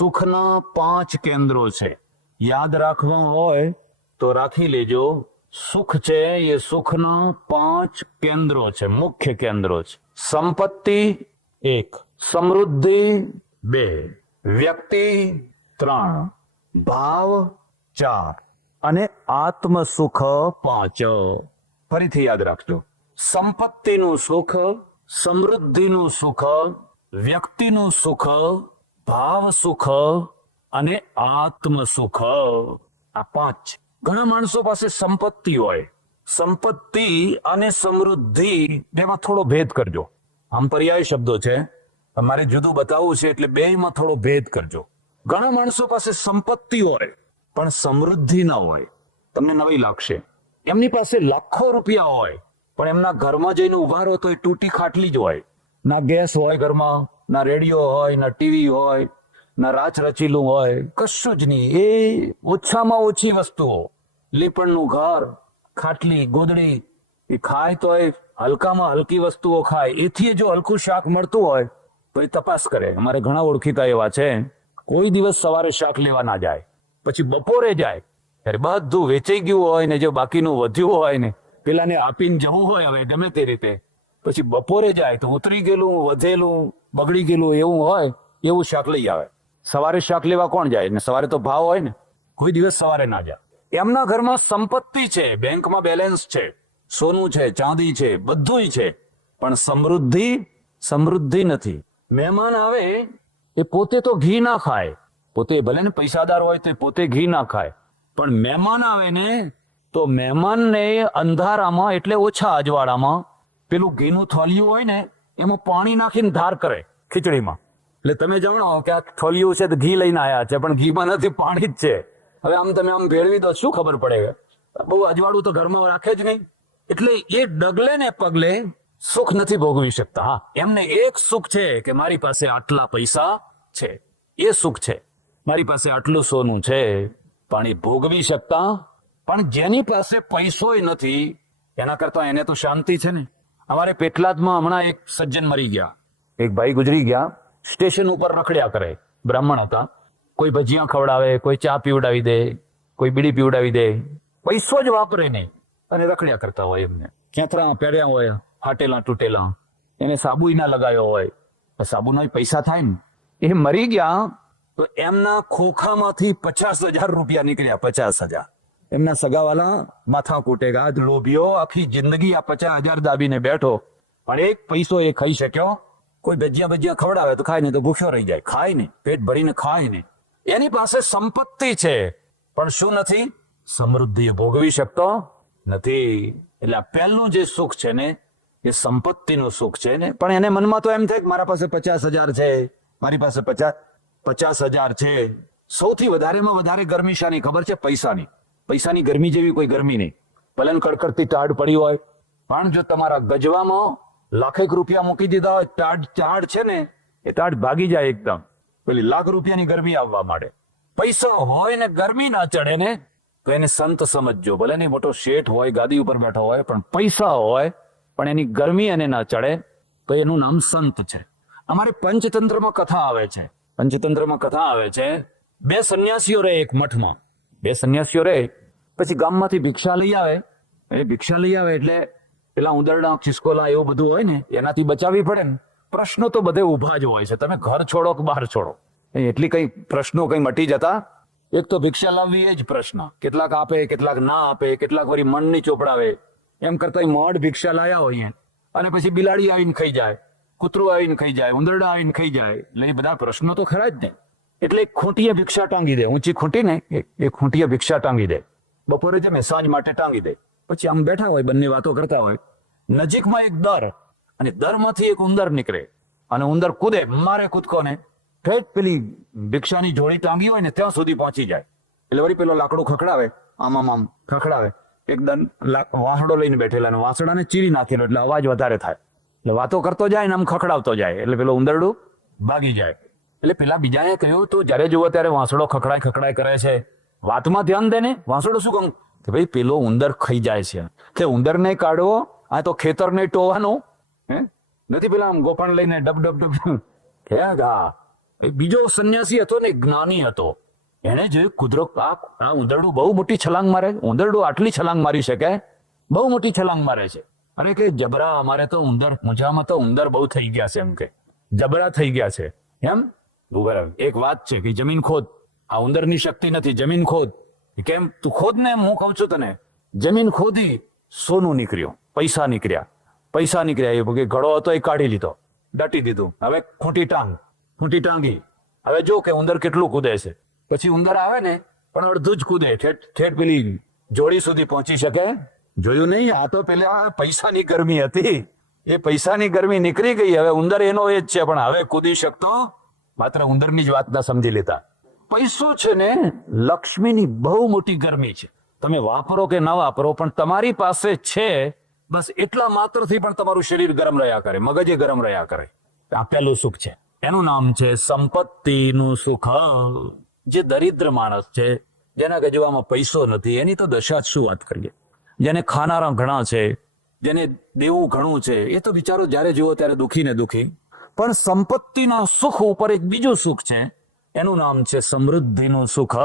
સુખના 5 કેન્દ્રો છે. યાદ રાખવા હોય તો રાખી લેજો. સુખ છે એ સુખના 5 કેન્દ્રો છે, મુખ્ય કેન્દ્રો છે. સંપત્તિ 1, સમૃદ્ધિ 2, વ્યક્તિ 3, ભાવ 4 અને આત્મ સુખ 5. ફરીથી યાદ રાખજો. સંપત્તિનું સુખ, સમૃદ્ધિનું સુખ, વ્યક્તિનું સુખ, ભાવ સુખ અને આત્મ સુખ. આ 5. ઘણા માણસો પાસે સંપત્તિ હોય. સંપત્તિ અને સમૃદ્ધિ બેમાં થોડો ભેદ કરજો. આમ પર્યાય શબ્દો છે, તમારે જુદું બતાવવું છે એટલે બેયમાં થોડો ભેદ કરજો. ઘણા માણસો પાસે સંપત્તિ હોય પણ સમૃદ્ધિ ના હોય. તમને નવાઈ લાગશે. એમની પાસે લાખો રૂપિયા હોય પણ એમના ઘરમાં જઈને ઉભા રહો તો એ તૂટી ખાટલી જ હોય. ના ગેસ હોય ઘરમાં, ના રેડિયો હોય, ના ટીવી હોય, ના રાચ રચીલું હોય, કશું જ નહીં. એ ઓછામાં ઓછી વસ્તુઓ, લીપણનું ઘર, ખાટલી, ગોદડી, એ ખાય તો એ હલકામાં હલકી વસ્તુઓ ખાય. એથી જો હલકું શાક મળતું હોય તો એ તપાસ કરે. અમારે ઘણા ઓળખીતા એવા છે, કોઈ દિવસ સવારે શાક લેવા ના જાય, પછી બપોરે જાય ત્યારે બધું વેચાઈ ગયું હોય ને જે બાકીનું વધ્યું હોય ને પેલાને આપીને જવું હોય હવે ગમે તે રીતે, પછી બપોરે જાય તો ઉતરી ગયેલું, વધેલું, બગડી ગયેલું એવું હોય એવું શાક લઈ આવે. સવારે શાક લેવા કોણ જાય? ને સવારે તો ભાવ હોય ને, કોઈ દિવસ સવારે ના જાય. એમના ઘરમાં સંપત્તિ છે, બેંકમાં બેલેન્સ છે, સોનું છે, ચાંદી છે, બધું છે, પણ સમૃદ્ધિ નથી. મહેમાન આવે એ પોતે તો ઘી ના ખાય, પોતે ભલે ને પૈસાદાર હોય તો પોતે ઘી ના ખાય, પણ મહેમાન આવે ને તો મહેમાનને અંધારામાં એટલે ઓછા અજવાળામાં પેલું ઘીનું થોલિયું હોય ને એમાં પાણી નાખીને ધાર કરે ખીચડીમાં. એટલે તમે જાણો કે આ થોલિયું છે તો ઘી લઈને આવ્યા છે પણ ઘીમાં નથી, પાણી જ છે. હવે આમ તમે આમ ભેળવી દો, શું ખબર પડે? બહુ અજવાળું તો ઘરમાં રાખે જ નહીં. એટલે એ ડગલે ને પગલે સુખ નથી ભોગવી શકતા. હા, એમને એક સુખ છે કે મારી પાસે આટલા પૈસા છે, એ સુખ છે. મારી પાસે આટલું સોનું છે, પણ એ ભોગવી શકતા. પણ જેની પાસે પૈસોય નથી એના કરતા એને તો શાંતિ છે ને. અમારે પેટલાદમાં હમણાં એક સજ્જન મરી ગયા, એક ભાઈ ગુજરી ગયા. સ્ટેશન ઉપર રખડ્યા કરે, બ્રાહ્મણ હતા. કોઈ ભજીયા ખવડાવે, કોઈ ચા પીવડાવી દે, કોઈ બીડી પીવડાવી દે, પૈસો જ વાપરે નહીં અને રખડ્યા કરતા હોય. એમને ખેતરા પહેર્યા હોય, ફાટેલા તૂટેલા, એને સાબુ ના લગાવ્યો હોય, સાબુના પૈસા થાય ને. એ મરી ગયા તો એમના ખોખામાંથી 50,000 રૂપિયા નીકળ્યા. 50,000. એમના સગાવાલા માથા કૂટેગા, લોભિયો આખી જિંદગી આ 50,000 દાબીને બેઠો પણ એક પૈસો એ ખાઈ શક્યો. કોઈ ભજીયા ખવડાવે તો ખાય ને તો ભૂખ્યો રહી જાય, ખાય ને પેટ ભરીને ખાય ને. એની પાસે સંપત્તિ છે પણ શું નથી? સમૃદ્ધિ ભોગવી શકતો નથી. એટલે આ પહેલું જે સુખ છે ને એ સંપત્તિનું સુખ છે ને. પણ એને મનમાં તો એમ થાય કે મારા પાસે 50,000 છે, મારી પાસે 50,000 છે. સૌથી વધારેમાં વધારે ગરમી શાની ખબર છે? પૈસાની. પૈસાની ગરમી જેવી કોઈ ગરમી નહીં. ભલે કડકડતી ટાઢ પડી હોય પણ જો તમારા ગજવામાં લાખેક રૂપિયા મૂકી દીધા હોય, ટાઢ છે ને એ ટાઢ ભાગી જાય એકદમ. પેલી લાખ રૂપિયાની ગરમી આવવા માંડે. પૈસા હોય ને ગરમી ના ચડે ને તો એને સંત સમજજો. ભલે ને મોટો શેઠ હોય, ગાદી ઉપર બેઠો હોય, પણ પૈસા હોય પણ એની ગરમી એને ના ચડે તો એનું નામ સંત છે. અમારે પંચતંત્રમાં કથા આવે છે. પંચતંત્રમાં કથા આવે છે, 2 સંન્યાસીઓ રહે એક મઠમાં. 2 સંન્યાસીઓ રહે, પછી ગામમાંથી ભિક્ષા લઈ આવે. એ ભિક્ષા લઈ આવે એટલે પેલા ઉંદરડા, ખિસકોલા એવું બધું હોય ને એનાથી બચાવવી પડે ને. પ્રશ્નો તો બધે ઉભા જ હોય છે, તમે ઘર છોડો કે બહાર છોડો, એટલી કઈ પ્રશ્નો કઈ મટી જતા. એક તો ભિક્ષા લાવવી એ જ પ્રશ્ન. કેટલાક આપે, કેટલાક ના આપે, કેટલાક વળી મનની ચોપડાવે. એમ કરતા મઢ ભિક્ષા લાયા હોય અને પછી બિલાડી આવીને ખાઈ જાય, કૂતરું આવીને ખાઈ જાય, ઉંદરડા આવીને ખાઈ જાય. એટલે એ બધા પ્રશ્નો તો ખરા જ ને. એટલે એક ખૂંટીએ ભિક્ષા ટાંગી દે, ઊંચી ખૂંટી ને એ ખૂંટીએ ભિક્ષા ટાંગી દે. બપોરે જમે, સાંજ માટે ટાંગી દે. પછી આમ બેઠા હોય, બંને વાતો કરતા હોય. નજીકમાં એક દર, અને દરમાંથી એક ઉંદર નીકળે અને ઉંદર કૂદે, મારે કૂદકો ને ઠેઠ પેલી ભિક્ષાની જોડી ટાંગી હોય ને ત્યાં સુધી પહોંચી જાય. એટલે વળી પેલો લાકડું ખખડાવે, આમ ખખડાવે. એકદમ વાસડો લઈને બેઠેલા અને વાસડાને ચીરી નાખેલો એટલે અવાજ વધારે થાય. એટલે વાતો કરતો જાય ને આમ ખખડાવતો જાય એટલે પેલો ઉંદરડું ભાગી જાય. એટલે પેલા બીજાએ કહ્યું, તો જયારે જુઓ ત્યારે વાસડો ખખડાય કરે છે, વાતમાં ધ્યાન દે ને. વાસડો શું કહું કે ભાઈ પેલો ઉંદર ખાઈ જાય છે, તે ઉંદરને કાઢવો, આ તો ખેતરને ટોવાનું નથી. પેલા આમ ગોપણ લઈને ડબ ક્યાં ગા બીજો સંન્યાસી હતો ને, જ્ઞાની હતો. એને જોયું કુદરત આ ઉંદરડું બહુ મોટી છલાંગ મારે, ઉંદરડું આટલી છલાંગ મારી શકે, બહુ મોટી છલાંગ મારે છે. અરે કે જબરા, અમારે તો ઉંદર ઊંચામાં તો ઉંદર બહુ થઈ ગયા છે, એમ કે જબરા થઈ ગયા છે એમ. બરાબર. એક વાત છે કે જમીન ખોદ, આ ઉંદરની શક્તિ નથી, જમીન ખોદ. કેમ? તું ખોદ ને, હું કહું છું તને. જમીન ખોદી, સોનું નીકળ્યું, પૈસા નીકળ્યા. એ ઘડો હતો એ કાઢી લીધો, દાટી દીધું. હવે ખૂંટી ટાંગી. હવે જો કે ઉંદર કેટલું કૂદે છે. પછી ઉંદર આવે ને પણ અડધું જ કૂદે, ઠેઠ પેલી જોડી સુધી પહોંચી શકે. જોયું નહીં? આ તો પેલા પૈસાની ગરમી હતી, એ પૈસાની ગરમી નીકળી ગઈ. હવે ઉંદર એનો એ જ છે, પણ હવે કૂદી શકતો. માત્ર ઉંદરની જ વાત ના સમજી લેતા. પૈસો છે ને, લક્ષ્મીની બહુ મોટી ગરમી છે. તમે વાપરો કે ના વાપરો, પણ તમારી પાસે છે બસ એટલા માત્રથી પણ તમારું શરીર ગરમ રહ્યા કરે, મગજે ગરમ રહ્યા કરે. આ પેલું સુખ છે, એનું નામ છે સંપત્તિનું સુખ. જે દરિદ્ર માણસ છે, જેના ગજવામાં પૈસો નથી, એની તો દશા શું વાત કરીએ. જેને ખાનારા ઘણા છે, જેને દેવું ઘણું છે, એ તો બિચારો જ્યારે જુઓ ત્યારે દુખી ને દુખી. પણ સંપત્તિના સુખ ઉપર એક બીજું સુખ છે, એનું નામ છે સમૃદ્ધિનું સુખ.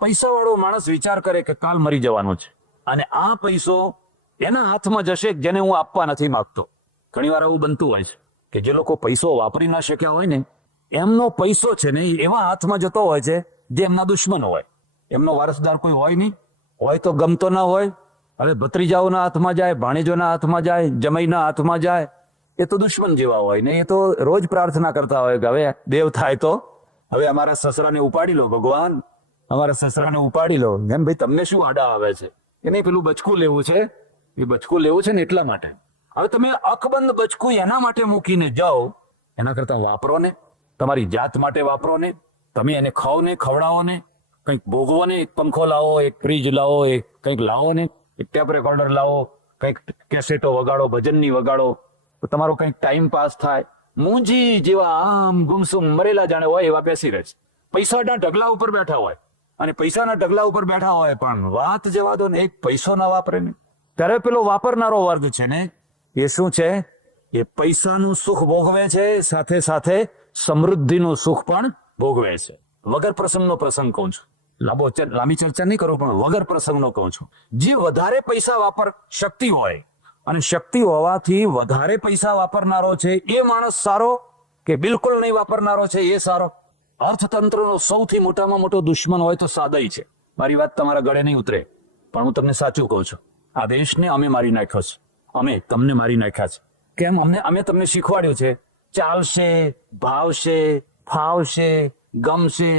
પૈસાવાળો માણસ વિચાર કરે કે કાલ મરી જવાનું છે, અને આ પૈસો એના હાથમાં જશે જેને હું આપવા નથી માંગતો. ઘણીવાર આવું બનતું હોય છે કે જે લોકો પૈસો વાપરી ના શક્યા હોય ને, એમનો પૈસો છે ને એવા હાથમાં જતો હોય છે જે એમના દુશ્મન હોય. એમનો વારસદાર કોઈ હોય નહીં, હોય તો ગમતો ના હોય. હવે ભત્રીજાઓના હાથમાં જાય, ભાણેજોના હાથમાં જાય, જમાઈના હાથમાં જાય, એ તો દુશ્મન જેવા હોય ને. એ તો રોજ પ્રાર્થના કરતા હોય કે હવે દેવ થાય તો હવે અમારા સસરાને ઉપાડી લો ભગવાન, અમારા સસરાને ઉપાડી લો. એમ ભાઈ તમને શું આડા આવે છે? એને પેલું બચકું લેવું છે, એ બચકું લેવું છે ને એટલા માટે. હવે તમે અકબંધ બચકું એના માટે મૂકીને જાઓ, એના કરતા વાપરો ને, તમારી જાત માટે વાપરો ને. તમે એને ખાઓ ને, ખવડાવો ને, કંઈક ભોગવો ને. એક પંખો લાવો, એક ફ્રીજ લાવો, એક કંઈક લાવો ને, એક ટેપ રેકોર્ડર લાવો, કંઈક કેસેટો વગાડો, ભજનની વગાડો, તો તમારો કંઈક ટાઈમ પાસ થાય. મૂંજી જેવા આમ ગુમસુમ મરેલા જાણે હોય એવા બેસી રહે છે. પૈસાના ઢગલા ઉપર બેઠા હોય, અને પૈસાના ઢગલા ઉપર બેઠા હોય, પણ વાત જવા દો ને, એક પૈસો ના વાપરે ને. ત્યારે પેલો વાપરનારો વર્ગ છે ને, એ શું છે? એ પૈસાનું સુખ ભોગવે છે, સાથે સાથે સમૃદ્ધિનું સુખ પણ ભોગવે છે. વગર પ્રસંગનો પ્રસંગ કહું છું, લાંબી ચર્ચા નહીં કરું, પણ વગર પ્રસંગનો કહું છું. જે વધારે પૈસા વાપર શક્તિ હોય, અને શક્તિ હોવાથી વધારે પૈસા વાપરનારો છે, એ માણસ સારો કે બિલકુલ નહીં વાપરનારો છે એ સારો? અર્થતંત્રનો સૌથી મોટામાં મોટો દુશ્મન હોય તો સાદાઈ છે. મારી વાત તમારા ગળે નહીં ઉતરે, પણ હું તમને સાચું કહું છું. આ દેશને અમે મારી નાખ્યો છે, અમે તમને મારી નાખ્યા છે. કેમ? અમે તમને શીખવાડ્યું છે ચાલશે, ભાવશે, ફાવશે, ગમશે.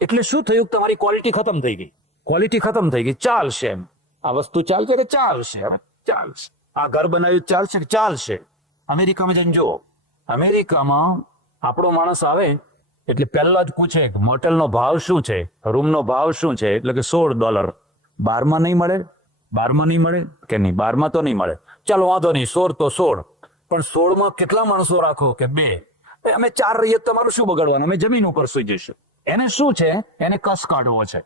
એટલે શું થયું? તમારી ક્વોલિટી ખતમ થઈ ગઈ. ક્વોલિટી ખતમ થઈ ગઈ. ચાલશે, એમ આ વસ્તુ ચાલશે કે ચાલશે, ચાલશે. આ ઘર બનાવ્યું ચાલશે કે ચાલશે. અમેરિકામાં જઈને જુઓ, અમેરિકામાં આપણો માણસ આવે એટલે પહેલા જ પૂછે કે મોટેલનો ભાવ શું છે, રૂમનો ભાવ શું છે, એટલે કે $16. 12માં નહીં મળે? 12માં નહીં મળે કે નહીં? 12માં તો નહીં મળે. ચાલો વાંધો નહીં, 16 તો 16, પણ 16માં કેટલા માણસો રાખો કે 2? અમે 4 રહીએ, તમારું શું બગાડવાનું? અમે જમીન ઉપર સુઈ જઈશું. એને શું છે? એને કસ કાઢવો છે.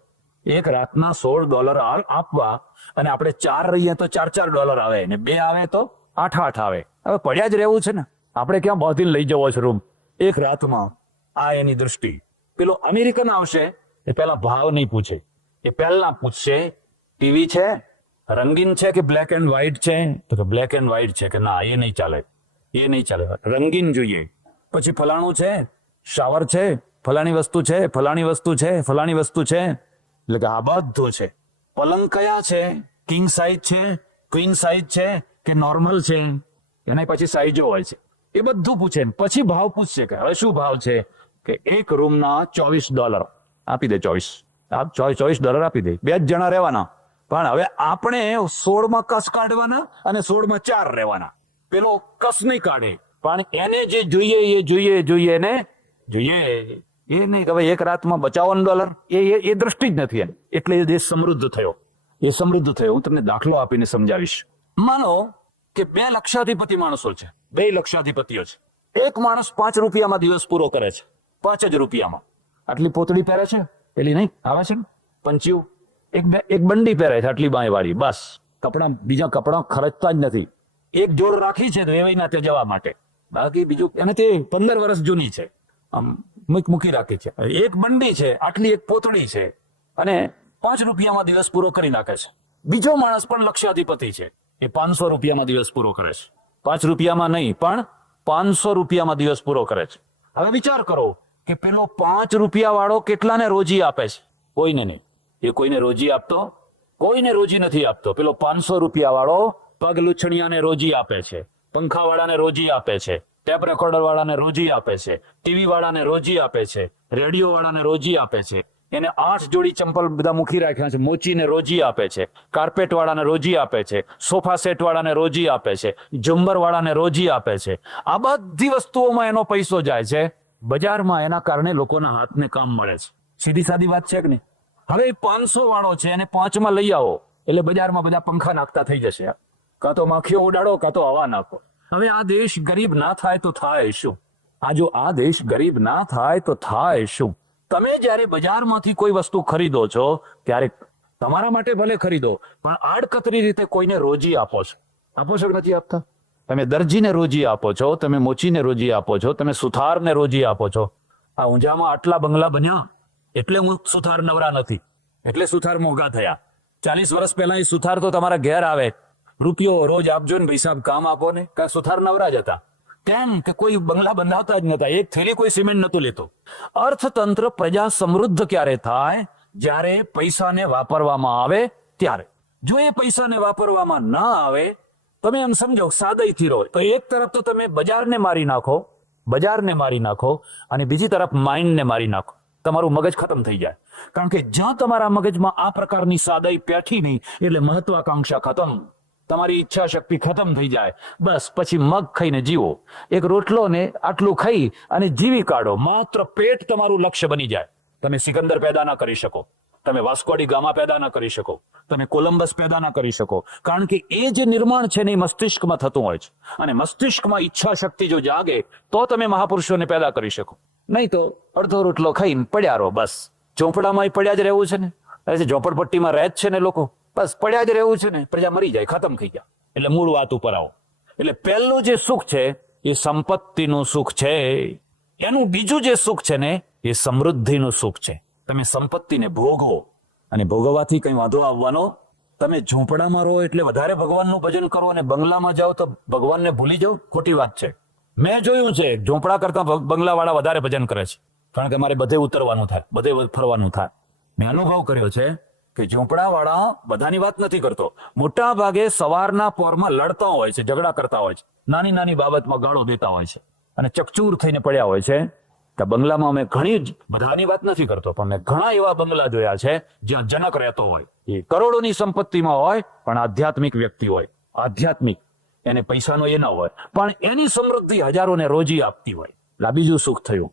એક રાતના $16 આપવા, અને આપણે 4 રહીએ તો $4 આવે, ને 2 આવે તો 8 આવે. હવે પડ્યા જ રહેવું છે ને, આપણે ક્યાં બાંધીને લઈ જવો છે રૂમ એક રાતમાં? આ એની દૃષ્ટિ. પેલો અમેરિકન આવશે, એ પહેલા ભાવ નહીં પૂછે, એ પહેલા પૂછશે ટીવી છે, રંગીન છે કે બ્લેક એન્ડ વ્હાઈટ છે? તો કે બ્લેક એન્ડ વ્હાઈટ છે. કે ના, એ નહીં ચાલે, એ નહીં ચાલે, રંગીન જોઈએ. પછી ફલાણું છે, શાવર છે, ફલાણી વસ્તુ છે, ફલાણી વસ્તુ છે, ફલાણી વસ્તુ છે. એટલે કે આ બધું છે. પલંગ કયા છે? કિંગ સાઇઝ છે, ક્વીન સાઇઝ છે કે નોર્મલ છે? એના પછી સાઇઝો હોય છે. એ બધું પૂછે, પછી ભાવ પૂછશે કે હવે શું ભાવ છે? કે એક રૂમના $24 આપી દે. $24 આપી દે. 2 જ જણા રહેવાના, પણ હવે આપણે 16માં કસ કાઢવાના અને 16માં 4 રહેવાના. પેલો કસ નહીં કાઢે, પણ એને જે જોઈએ એ જોઈએ ને જોઈએ. એ નહીં કે ભાઈ એક રાતમાં $55, એ દ્રષ્ટિ જ નથી એમ. એટલે એ દેશ સમૃદ્ધ થયો, એ સમૃદ્ધ થયો. હું તમને દાખલો આપીને સમજાવીશ. માનો કે 2 લક્ષાધિપતિ માણસો છે, 2 લક્ષાધિપતિઓ છે. એક માણસ 5 રૂપિયામાં દિવસ પૂરો કરે છે, 5 જ રૂપિયામાં. આટલી પોતળી પહેરે છે, પેલી નહીં આવે છે ને પંચિયું, એક બંડી પહેરે છે આટલી બાય વાળી, બસ. કપડા, બીજા કપડા ખર્ચતા જ નથી. એક જોડ રાખી છે રેવાઈના તે જવા માટે, બાકી બીજું. અને તે 15 વર્ષ જૂની છે. આમ મૂકી રાખી છે. એક બંડી છે, આટલી એક પોતળી છે, અને 5 રૂપિયામાં દિવસ પૂરો કરી નાખે છે. બીજો માણસ પણ લક્ષાધિપતિ છે, એ 500 રૂપિયામાં દિવસ પૂરો કરે છે. 5 રૂપિયામાં નહીં, પણ 500 રૂપિયામાં દિવસ પૂરો કરે છે. હવે વિચાર કરો કે પેલો 5 રૂપિયા વાળો કેટલાને રોજી આપે છે? કોઈને નહીં. એ કોઈને રોજી આપતો, કોઈને રોજી નથી આપતો. પેલો 500 રૂપિયા વાળો પગ લૂછણિયાને રોજી આપે છે, પંખા વાળાને રોજી આપે છે, ટેપ રેકોર્ડર વાળાને રોજી આપે છે, ટીવી વાળાને રોજી આપે છે, રેડિયો વાળાને રોજી આપે છે. એને 8 જોડી ચંપલ બધા મૂકી રાખ્યા છે, મોચીને રોજી આપે છે, કાર્પેટ વાળાને રોજી આપે છે, સોફા સેટ વાળાને રોજી આપે છે, ઝુંબર વાળાને રોજી આપે છે. આ બધી વસ્તુઓમાં એનો પૈસો જાય છે. બજારમાં એના કારણે લોકોના હાથને કામ મળે છે. સીધી સાદી વાત છે કે નહીં? હવે 500 વાળો છે, એને 5માં લઈ આવો એટલે બજારમાં બધા પંખા નાખતા થઈ જશે. કાં તો માખીઓ ઉડાડો, કાં તો હવા નાખો. હવે આ દેશ ગરીબ ના થાય તો થાય શું? જો આ દેશ ગરીબ ના થાય તો થાય શું? તમે જ્યારે બજારમાંથી કોઈ વસ્તુ ખરીદો છો ત્યારે તમારા માટે ભલે ખરીદો, પણ આડકતરી રીતે કોઈને રોજી આપો છો. આપો છો કે નથી આપતા? તમે દરજીને રોજી આપો છો, તમે મોચીને રોજી આપો છો, તમે સુથારને રોજી આપો છો. આ ઊંઝામાં આટલા બંગલા બન્યા એટલે હું સુથાર નવરા નથી, એટલે સુથાર મોંઘા થયા. 40 વર્ષ પહેલા એ સુથાર તો તમારા ઘેર આવે, રૂપિયો રોજ આપજો ને ભાઈ સાહેબ, કામ આપો ને. કાં સુથાર નવરા જ હતા. કેમ કે કોઈ બંગલા બંધાવતા જ નતા, એક થેલી કોઈ સિમેન્ટ નતું લેતો. અર્થતંત્ર પ્રજા સમૃદ્ધ ક્યારે થાય? જ્યારે પૈસાને વાપરવામાં આવે ત્યારે. જો એ પૈસાને વાપરવામાં ના આવે, તમે એમ સમજો સાદઈથી રહો, તો એક તરફ તો તમે બજારને મારી નાખો, અને બીજી તરફ માઇન્ડને મારી નાખો. તમારું મગજ ખતમ થઈ જાય. કારણ કે જ્યાં તમારા મગજમાં આ પ્રકારની સાદાઈ પેઠી નહીં, એટલે મહત્વાકાંક્ષા ખતમ, તમારી ઈચ્છા શક્તિ ખતમ થઈ જાય. બસ પછી મગ ખાઈને જીવો. એક રોટલો ને આટલું ખાઈ અને જીવી કાઢો. માત્ર પેટ તમારું લક્ષ્ય બની જાય. તમે સિકંદર પેદા ના કરી શકો, તમે વાસ્કોડી ગામા પેદા ના કરી શકો, તમે કોલંબસ પેદા ના કરી શકો. કારણ કે એ જે નિર્માણ છે ને એ મસ્તિષ્કમાં થતું હોય છે, અને મસ્તિષ્કમાં ઈચ્છા શક્તિ જો જાગે તો તમે મહાપુરુષોને પેદા કરી શકો. નહીં તો અડધો રોટલો ખાઈને પડ્યા રહો. બસ ઝોંપડામાં પડ્યા જ રહેવું છે ને, ઝોપડપટ્ટીમાં રહે જ છે ને લોકો, બસ પડ્યા જ રહેવું છે ને. પ્રજા મરી જાય, ખતમ થઈ ગયા. એટલે મૂળ વાત ઉપર આવો. એટલે પહેલું જે સુખ છે એ સંપત્તિનું સુખ છે. એનું બીજું જે સુખ છે ને એ સમૃદ્ધિનું સુખ છે. તમે સંપત્તિને ભોગવો, અને ભોગવવાથી કઈ વાંધો આવવાનો. તમે ઝૂંપડામાં રહો એટલે વધારે ભગવાનનું ભજન કરો, અને બંગલામાં જાઓ તો ભગવાનને ભૂલી જાઓ. ખોટી વાત છે. મેં જોયું છે ઝૂંપડા કરતા બંગલાવાળા વધારે ભજન કરે છે. કારણ કે મારે બધે ઉતરવાનું થાય, બધે ફરવાનું થાય. મેં અનુભવ કર્યો છે કે ઝૂંપડાવાળા, બધાની વાત નથી કરતો, મોટા ભાગે સવારના પોરમાં લડતા હોય છે, ઝઘડા કરતા હોય છે, નાની નાની બાબતમાં ગાળો દેતા હોય છે, અને ચકચૂર થઈને પડ્યા હોય છે. કે બંગલામાં અમે ઘણી જ, બધાની વાત નથી કરતો, પણ મેં ઘણા એવા બંગલા જોયા છે જ્યાં જનક રહેતો હોય, એ કરોડોની સંપત્તિમાં હોય, પણ આધ્યાત્મિક વ્યક્તિ હોય. આધ્યાત્મિક, એને પૈસાનો એ ના હોય, પણ એની સમૃદ્ધિ હજારોને રોજી આપતી હોય. આ બીજું સુખ થયું.